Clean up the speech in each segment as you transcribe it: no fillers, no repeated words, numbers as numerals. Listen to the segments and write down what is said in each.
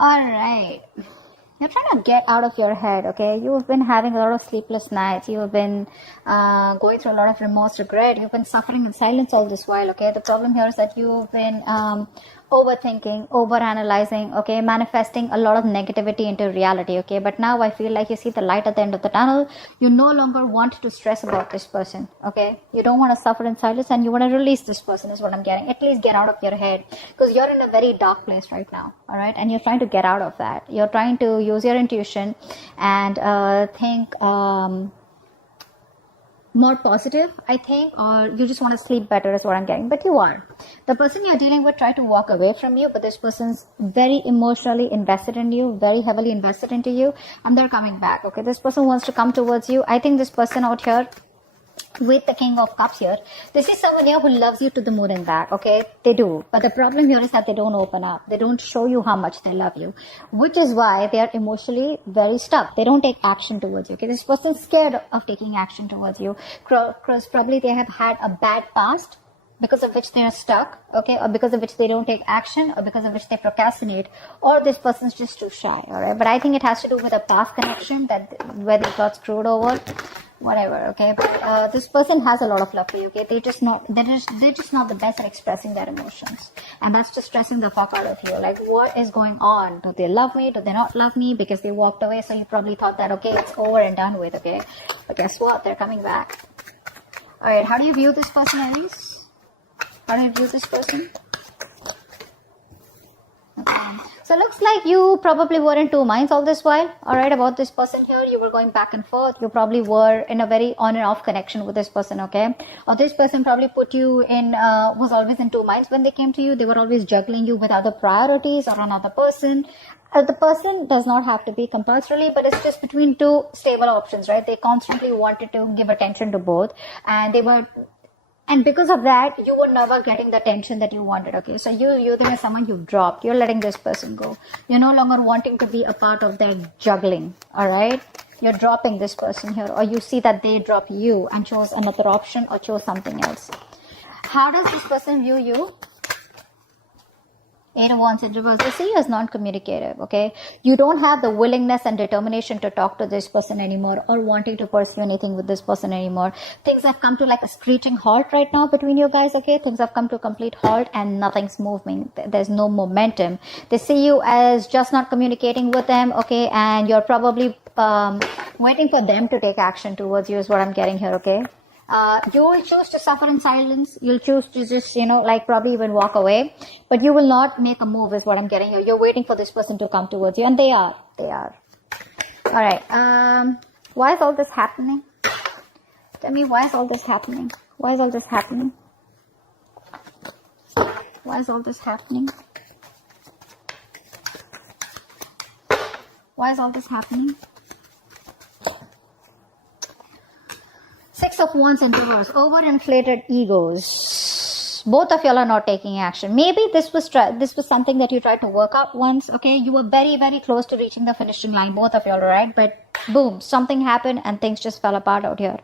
All right. You're trying to get out of your head, okay? You've been having a lot of sleepless nights. You've been going through a lot of remorse, regret. You've been suffering in silence all this while, okay? The problem here is that you've been overthinking, overanalyzing, okay? Manifesting a lot of negativity into reality, okay? But now I feel like you see the light at the end of the tunnel. You no longer want to stress about this person, okay? You don't want to suffer in silence and you want to release this person is what I'm getting. At least get out of your head because you're in a very dark place right now, all right? And you're trying to get out of that. You're trying to use your intuition and think more positive, I think, or you just want to sleep better is what I'm getting. But you are. The person you're dealing with tried to walk away from you, but this person's very emotionally invested in you, very heavily invested into you, and they're coming back, okay? This person wants to come towards you. I think this person out here with the King of Cups here, this is someone here who loves you to the moon and back, okay? They do. But the problem here is that they don't open up. They don't show you how much they love you, which is why they are emotionally very stuck. They don't take action towards you, okay? This person's scared of taking action towards you because probably they have had a bad past because of which they are stuck, okay? Or because of which they don't take action, or because of which they procrastinate, or this person's just too shy, all right? But I think it has to do with a past connection that where they got screwed over. Whatever, okay? This person has a lot of love for you, okay? They're just not the best at expressing their emotions, and that's just stressing the fuck out of you. Like, what is going on? Do they love me? Do they not love me? Because they walked away, so you probably thought that, okay, it's over and done with, okay? But guess what? They're coming back. All right, how do you view this person, Aries? How do you view this person? Okay. So it looks like you probably were in two minds all this while, all right, about this person here. You were going back and forth. You probably were in a very on and off connection with this person, okay? Or this person probably put you in, was always in two minds when they came to you. They were always juggling you with other priorities or another person. The person does not have to be compulsorily, but it's just between two stable options, right? They constantly wanted to give attention to both, and because of that, you were never getting the attention that you wanted, okay? So there is someone you've dropped. You're letting this person go. You're no longer wanting to be a part of their juggling, all right? You're dropping this person here, or you see that they drop you and chose another option or chose something else. How does this person view you? 8 of Wands in reverse. They see you as non-communicative, okay? You don't have the willingness and determination to talk to this person anymore or wanting to pursue anything with this person anymore. Things have come to like a screeching halt right now between you guys, okay? Things have come to a complete halt and nothing's moving. There's no momentum. They see you as just not communicating with them, okay? And you're probably waiting for them to take action towards you is what I'm getting here, okay? You will choose to suffer in silence. You'll choose to just, like probably even walk away. But you will not make a move is what I'm getting here. You're waiting for this person to come towards you. And they are. All right. Why is all this happening? Tell me, why is all this happening? Why is all this happening? Why is all this happening? Why is all this happening? 6 of Wands in reverse. Overinflated egos. Both of y'all are not taking action. Maybe this was something that you tried to work out once, okay? You were very, very close to reaching the finishing line, both of y'all, right? But boom, something happened and things just fell apart out here.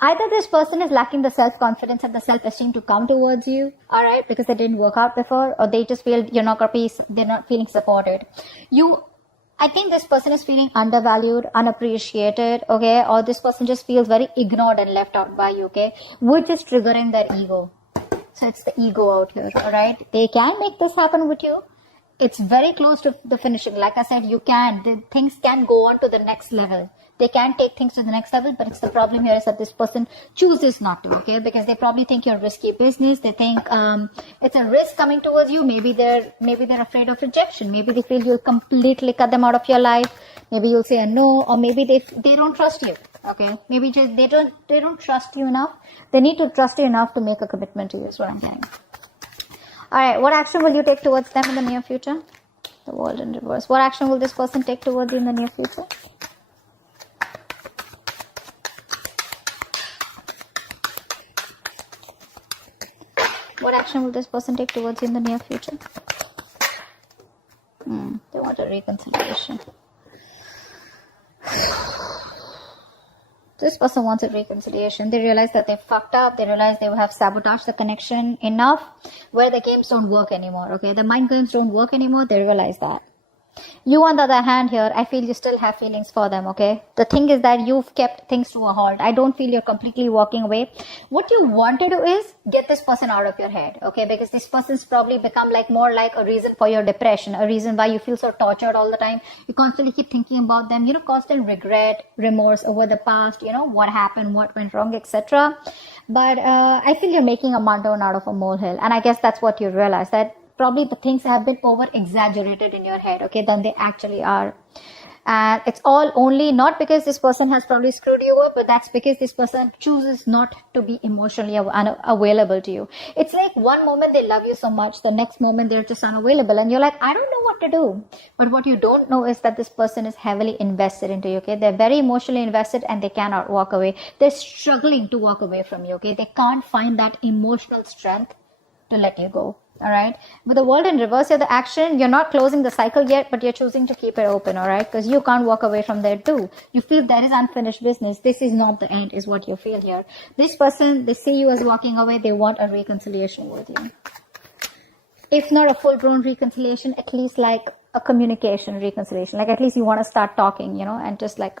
Either this person is lacking the self-confidence and the self-esteem to come towards you, all right, because they didn't work out before, or they just feel they're not feeling supported. I think this person is feeling undervalued, unappreciated, okay? Or this person just feels very ignored and left out by you, okay? Which is triggering their ego. So it's the ego out here, all right? They can make this happen with you. It's very close to the finishing. Like I said, things can go on to the next level. They can take things to the next level, but it's the problem here is that this person chooses not to, okay? Because they probably think you're risky business. They think it's a risk coming towards you. Maybe they're afraid of rejection. Maybe they feel you'll completely cut them out of your life. Maybe you'll say a no, or maybe they don't trust you, okay? Maybe just they don't trust you enough. They need to trust you enough to make a commitment to you is what I'm saying. All right, what action will you take towards them in the near future? The World in reverse. What action will this person take towards you in the near future? What action will this person take towards you in the near future? They want a reconciliation. This person wants a reconciliation. They realize that they fucked up. They realize they have sabotaged the connection enough where the games don't work anymore, okay? The mind games don't work anymore. They realize that. You, on the other hand, here, I feel you still have feelings for them, okay? The thing is that you've kept things to a halt. I don't feel you're completely walking away. What you want to do is get this person out of your head, okay? Because this person's probably become like more like a reason for your depression, a reason why you feel so tortured all the time. You constantly keep thinking about them, constant regret, remorse over the past, what happened, what went wrong, etc. But I feel you're making a mountain out of a molehill. And I guess that's what you realize, that probably the things have been over exaggerated in your head, okay, than they actually are. And it's all only not because this person has probably screwed you up, but that's because this person chooses not to be emotionally available to you. It's like one moment they love you so much, the next moment they're just unavailable, and you're like, I don't know what to do. But what you don't know is that this person is heavily invested into you, okay? They're very emotionally invested and they cannot walk away. They're struggling to walk away from you, okay? They can't find that emotional strength to let you go. All right. With the world in reverse here, the action, you're not closing the cycle yet, but you're choosing to keep it open. All right. Because you can't walk away from there too. You feel there is unfinished business. This is not the end, is what you feel here. This person, they see you as walking away. They want a reconciliation with you. If not a full-blown reconciliation, at least like a communication reconciliation. Like at least you want to start talking, and just like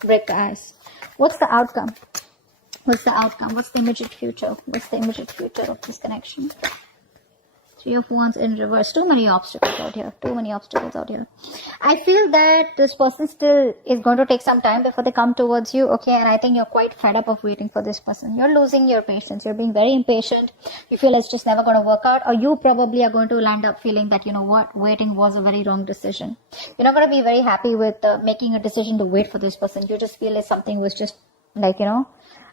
break the ice. What's the outcome? What's the outcome? What's the immediate future? What's the immediate future of this connection? Three of Wands in reverse. Too many obstacles out here. Too many obstacles out here. I feel that this person still is going to take some time before they come towards you. Okay. And I think you're quite fed up of waiting for this person. You're losing your patience. You're being very impatient. You feel it's just never going to work out. Or you probably are going to land up feeling that, waiting was a very wrong decision. You're not going to be very happy with making a decision to wait for this person. You just feel like something was just like,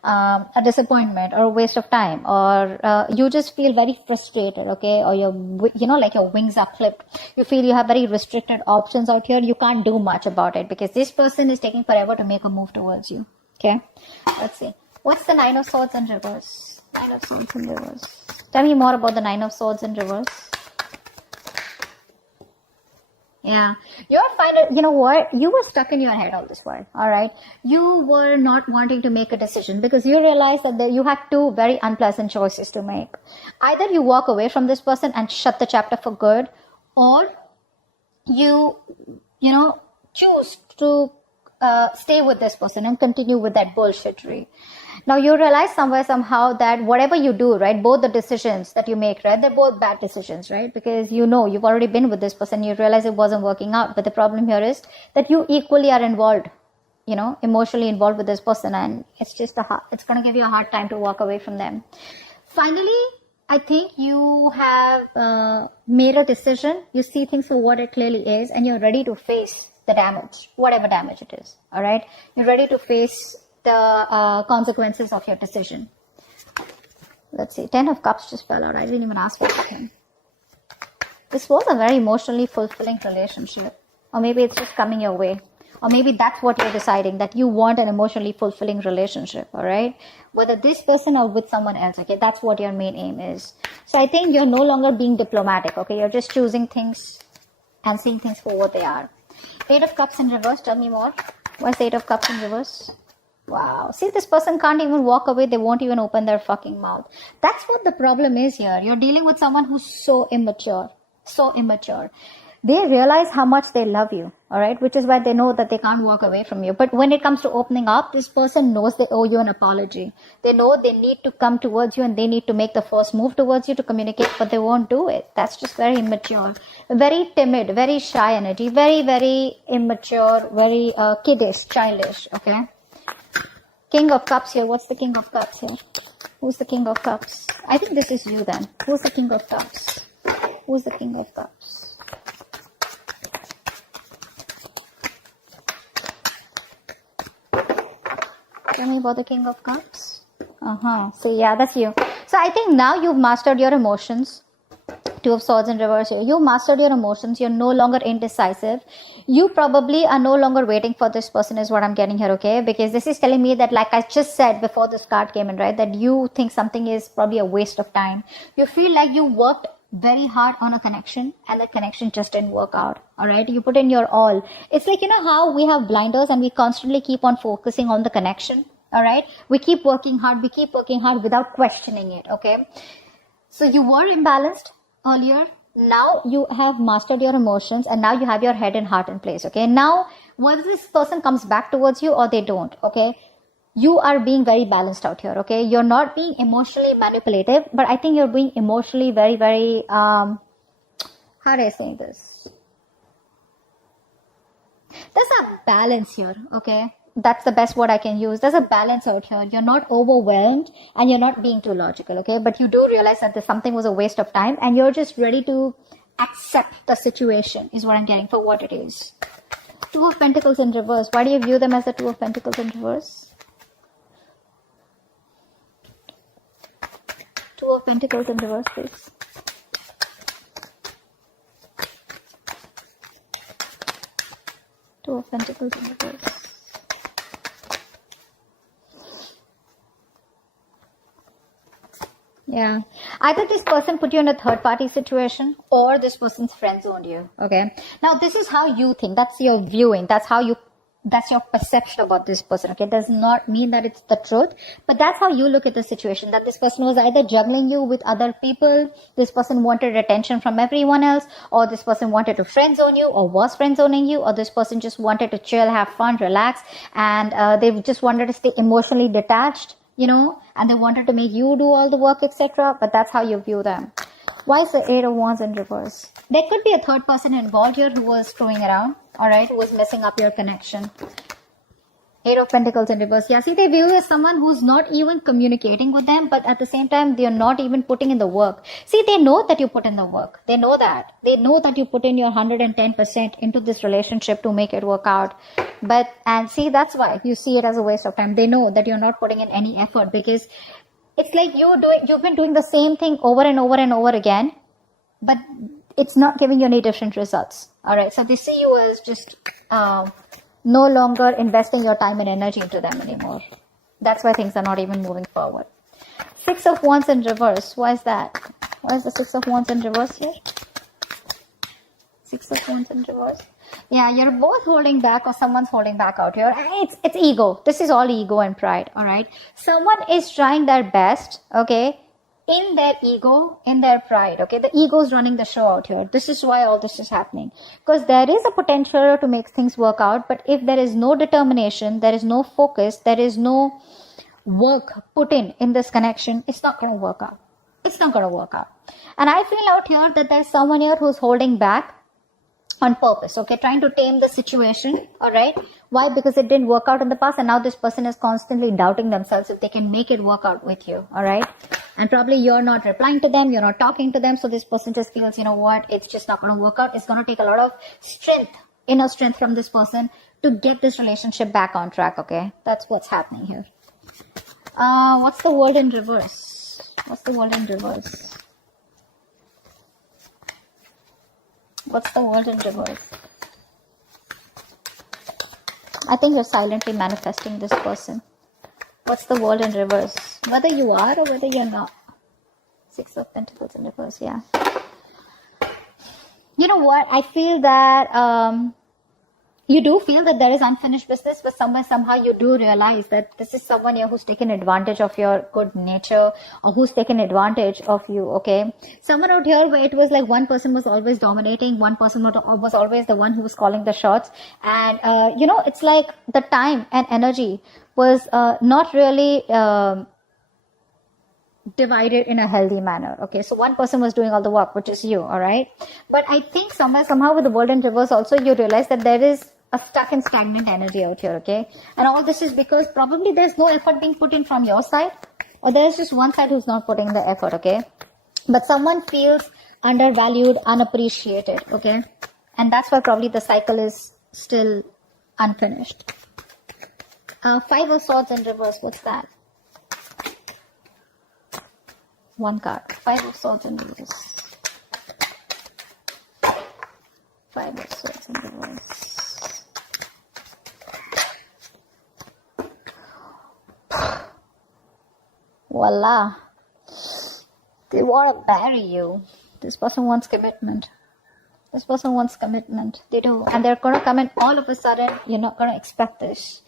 a disappointment or a waste of time, or you just feel very frustrated, okay, or your wings are clipped. You feel you have very restricted options out here. You can't do much about it because this person is taking forever to make a move towards you. Okay, let's see. What's the Nine of Swords in reverse? Nine of Swords in reverse. Tell me more about the Nine of Swords in reverse. Yeah, you're fine. You know what? You were stuck in your head all this while. All right. You were not wanting to make a decision because you realized that you had two very unpleasant choices to make. Either you walk away from this person and shut the chapter for good, or you choose to stay with this person and continue with that bullshittery. Now you realize somehow that whatever you do, right, both the decisions that you make, right, they're both bad decisions, right? Because you've already been with this person, you realize it wasn't working out. But the problem here is that you equally are involved, emotionally involved with this person, and it's going to give you a hard time to walk away from them. Finally, I think you have made a decision. You see things for what it clearly is, and you're ready to face the damage, whatever damage it is. All right, you're ready to face the consequences of your decision. Let's see. 10 of Cups just fell out. I didn't even ask for him. This was a very emotionally fulfilling relationship, or maybe it's just coming your way, or maybe that's what you're deciding, that you want an emotionally fulfilling relationship. All right, whether this person or with someone else. Okay, that's what your main aim is. So I think you're no longer being diplomatic. Okay, you're just choosing things and seeing things for what they are. 8 of Cups in reverse. Tell me more. What's the 8 of Cups in reverse? Wow. See, this person can't even walk away. They won't even open their fucking mouth. That's what the problem is here. You're dealing with someone who's so immature. So immature. They realize how much they love you. All right. Which is why they know that they can't walk away from you. But when it comes to opening up, this person knows they owe you an apology. They know they need to come towards you and they need to make the first move towards you to communicate, but they won't do it. That's just very immature. Very timid, very shy energy. Very, very immature, very kiddish, childish. Okay. King of Cups here. What's the King of Cups here? Who's the King of Cups? I think this is you then. Who's the King of Cups? Who's the King of Cups? Tell me about the King of Cups. So yeah, that's you. So I think now you've mastered your emotions. 2 of Swords in reverse here. You mastered your emotions. You're no longer indecisive. You probably are no longer waiting for this person is what I'm getting here, okay? Because this is telling me that, like I just said before this card came in, right? That you think something is probably a waste of time. You feel like you worked very hard on a connection and the connection just didn't work out. All right. You put in your all. It's like, how we have blinders and we constantly keep on focusing on the connection. All right. We keep working hard. without questioning it. Okay. So you were imbalanced earlier. Now you have mastered your emotions, and now you have your head and heart in place. Okay, now whether this person comes back towards you or they don't, okay, you are being very balanced out here. Okay, you're not being emotionally manipulative, but I think you're being emotionally very, very how do I say this? There's a balance here. Okay, that's the best word I can use. There's a balance out here. You're not overwhelmed and you're not being too logical. Okay, but you do realize that something was a waste of time, and you're just ready to accept the situation, is what I'm getting, for what it is. Two of Pentacles in reverse. Why do you view them as the Two of Pentacles in reverse? Two of Pentacles in reverse, please. Two of Pentacles in reverse. Yeah. Either this person put you in a third party situation, or this person's friend zoned you. Okay. Now this is how you think. That's your viewing. That's your perception about this person. Okay. Does not mean that it's the truth, but that's how you look at the situation. That this person was either juggling you with other people, this person wanted attention from everyone else, or this person wanted to friend zone you, or was friend zoning you, or this person just wanted to chill, have fun, relax, and they just wanted to stay emotionally detached, you know, and they wanted to make you do all the work, etc. But that's how you view them. Why is the Eight of Wands in reverse? There could be a third person involved here who was screwing around, alright, who was messing up your connection. Eight of Pentacles in reverse. Yeah, see, they view you as someone who's not even communicating with them, but at the same time, they're not even putting in the work. See, they know that you put in the work. They know that. They know that you put in your 110% into this relationship to make it work out. And see, that's why you see it as a waste of time. They know that you're not putting in any effort, because it's like you've been doing the same thing over and over and over again, but it's not giving you any different results. Alright, so they see you as just no longer investing your time and energy into them anymore. That's why things are not even moving forward. Six of Wands in reverse. Why is that? Why is the Six of Wands in reverse here? Six of Wands in reverse. Yeah, you're both holding back, or someone's holding back out here. It's ego. This is all ego and pride. All right. Someone is trying their best. Okay. In their ego, in their pride. Okay. The ego is running the show out here. This is why all this is happening. Because there is a potential to make things work out. But if there is no determination, there is no focus, there is no work put in this connection, it's not going to work out. It's not going to work out. And I feel out here that there's someone here who's holding back on purpose, okay, trying to tame the situation. All right. Why? Because it didn't work out in the past, and now this person is constantly doubting themselves if they can make it work out with you. All right. And probably you're not replying to them, you're not talking to them, so this person just feels, you know what, it's just not going to work out. It's going to take a lot of strength, inner strength from this person to get this relationship back on track. Okay, that's what's happening here. What's the World in reverse? What's the World in reverse? What's the World in reverse? I think you're silently manifesting this person. What's the World in reverse? Whether you are or whether you're not. Six of Pentacles in reverse, yeah. You know what? I feel that you do feel that there is unfinished business, but somehow you do realize that this is someone here who's taken advantage of your good nature, or who's taken advantage of you, okay? Someone out here where it was like one person was always dominating, one person was always the one who was calling the shots, and you know, it's like the time and energy was not really divided in a healthy manner. Okay, so one person was doing all the work, which is you. All right, but I think somehow with the World in reverse also, you realize that there is a stuck and stagnant energy out here. Okay, and all this is because probably there's no effort being put in from your side, or there's just one side who's not putting the effort. Okay, but someone feels undervalued, unappreciated. Okay, and that's why probably the cycle is still unfinished. Five of Swords in reverse. What's that? One card. Five of Swords in reverse. Five of Swords in reverse. Voila. They want to marry you. This person wants commitment. This person wants commitment. They do. And they're going to come in all of a sudden. You're not going to expect this.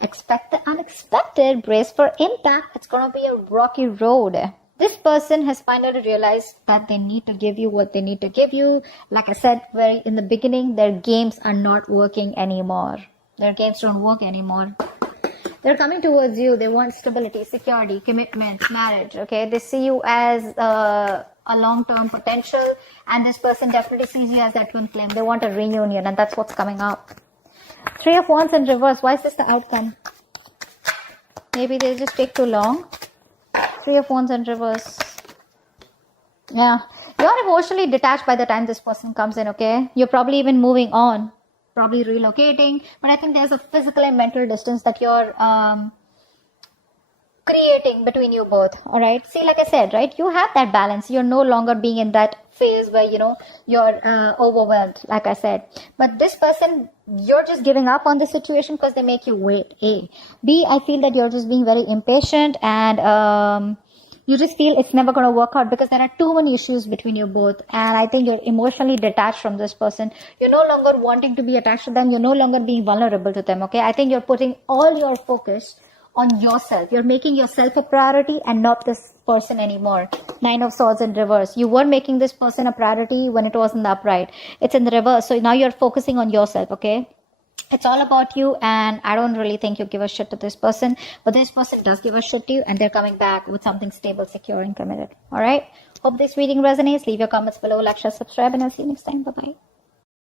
Expect the unexpected. Brace for impact. It's going to be a rocky road. This person has finally realized that they need to give you what they need to give you. Like I said very in the beginning, their games are not working anymore. Their games don't work anymore. They're coming towards you. They want stability, security, commitment, marriage. Okay, they see you as a long-term potential, and this person definitely sees you as that twin flame. They want a reunion, and that's what's coming up. 3 of Wands in reverse. Why is this the outcome? Maybe they just take too long. 3 of Wands in reverse. Yeah, you're emotionally detached by the time this person comes in. Okay, you're probably even moving on. Probably relocating, but I think there's a physical and mental distance that you're creating between you both. All right, see, like I said, right, you have that balance. You're no longer being in that phase where you're overwhelmed, like I said. But this person, you're just giving up on the situation because they make you wait. A. B, I feel that you're just being very impatient, and you just feel it's never going to work out because there are too many issues between you both. And I think you're emotionally detached from this person. You're no longer wanting to be attached to them. You're no longer being vulnerable to them. Okay, I think you're putting all your focus on yourself. You're making yourself a priority and not this person anymore. 9 of Swords in reverse. You were making this person a priority when it was in the upright. It's in the reverse. So now you're focusing on yourself. Okay, it's all about you, and I don't really think you give a shit to this person, but this person does give a shit to you, and they're coming back with something stable, secure, and committed. All right, hope this reading resonates. Leave your comments below, like, share, subscribe, and I'll see you next time. Bye bye.